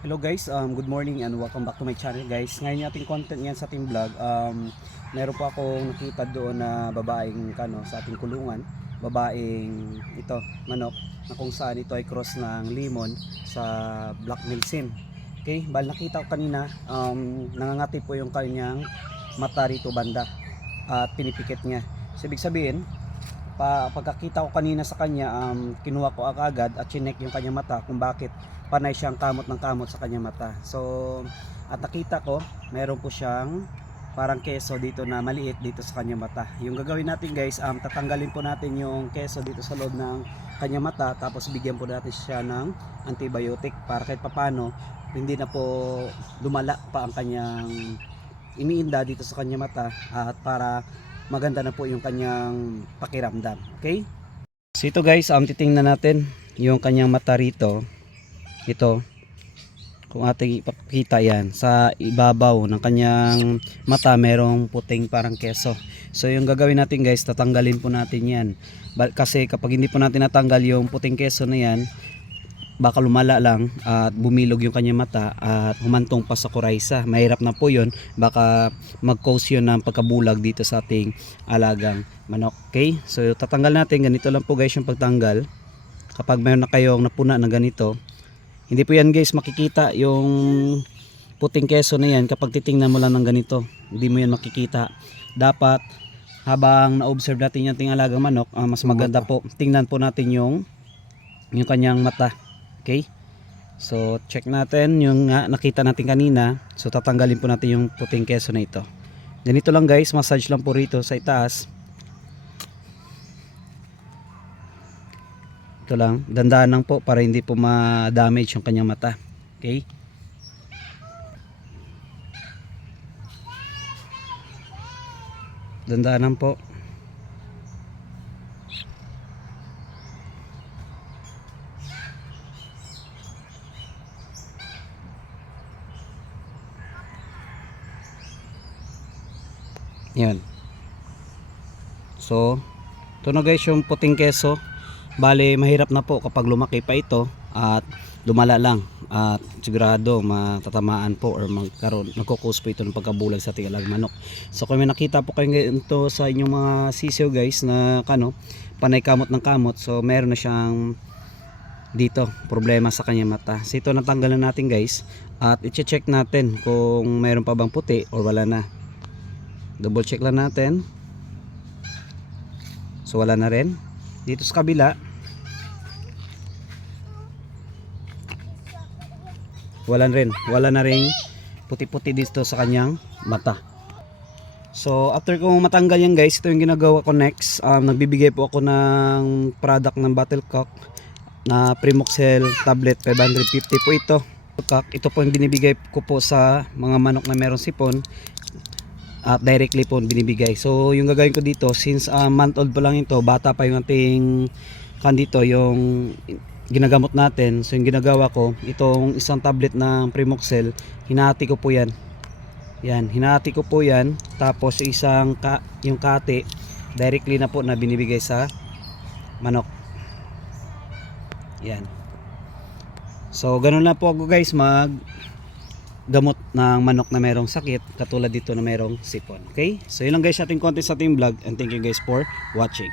Hello guys, um, good morning and welcome back to my channel guys. Ngayon yung ating content yan sa ating vlog. Um, meron po akong nakita doon na babaeng kano sa ating kulungan. Babaeng ito, manok, na kung saan ito ay cross ng limon sa Black Milsim. Okay, bal nakita ko kanina, um, nangangati po yung kanyang mata rito banda at pinipikit niya. So, ibig sabihin, pa, pagkakita ko kanina sa kanya, um, kinuha ko agad at chinek yung kanyang mata kung bakit panay siyang kamot ng kamot sa kanyang mata. So, at nakita ko, meron po siyang parang keso dito na maliit dito sa kanyang mata. Yung gagawin natin guys, um, tatanggalin po natin yung keso dito sa loob ng kanyang mata tapos bigyan po natin siya ng antibiotic para kahit papano hindi na po lumala pa ang kanyang iniinda dito sa kanyang mata at para maganda na po yung kanyang pakiramdam. Okay? So ito guys, um, titingnan natin yung kanyang mata rito. Ito. Kung ating ipakita yan. Sa ibabaw ng kanyang mata, merong puting parang keso. So yung gagawin natin guys, tatanggalin po natin yan. Kasi kapag hindi po natin natanggal yung puting keso na yan, baka lumala lang at bumilog yung kanyang mata at humantong pa sa kuraysa. Mahirap na po yun. Baka mag-cause yun ng pagkabulag dito sa ating alagang manok. Okay? So tatanggal natin. Ganito lang po guys yung pagtanggal. Kapag mayroon na kayong napuna na ganito, hindi po yan guys makikita yung puting keso na yan kapag titingnan mo lang ng ganito. Hindi mo yan makikita. Dapat habang na-observe natin yung ating alagang manok, ah, mas maganda po tingnan po natin yung yung kanyang mata. Okay? So, check natin yung nga nakita natin kanina. So, tatanggalin po natin yung puting keso na ito. Ganito lang guys, massage lang po rito sa itaas. Ito lang, dandaan lang po para hindi po ma-damage yung kanyang mata. Okay? Dandaan lang po. Yan. So, ito na guys yung puting keso. Bale, mahirap na po kapag lumaki pa ito at lumala lang at sigurado matatamaan po or magkaroon magkukos po ito ng pagkabulag sa ating alagang manok. So kung may nakita po kayo ngayon to sa inyong mga sisiyo guys na kano panay kamot ng kamot so meron na siyang dito problema sa kanyang mata. So ito natanggalan natin guys at i-check natin kung meron pa bang puti or wala na. Double check lang natin. So wala na rin. Dito sa kabila wala na rin. Wala na rin puti-puti dito sa kanyang mata. So after kong matanggal yan guys, ito yung ginagawa ko next. Um, nagbibigay po ako ng product ng Battlecock na Primoxel tablet 550 po ito. Ito po yung binibigay ko po sa mga manok na meron sipon at directly po binibigay. So yung gagawin ko dito since uh, month old pa lang ito, bata pa yung ating kan dito yung ginagamot natin. So yung ginagawa ko, itong isang tablet ng Primoxel, hinati ko po yan. Yan, hinati ko po yan. Tapos isang ka, yung kate, directly na po na binibigay sa manok. Yan. So ganun lang po ako guys mag gamot ng manok na merong sakit katulad dito na merong sipon. Okay? So yun lang guys ating content sa ating vlog and thank you guys for watching.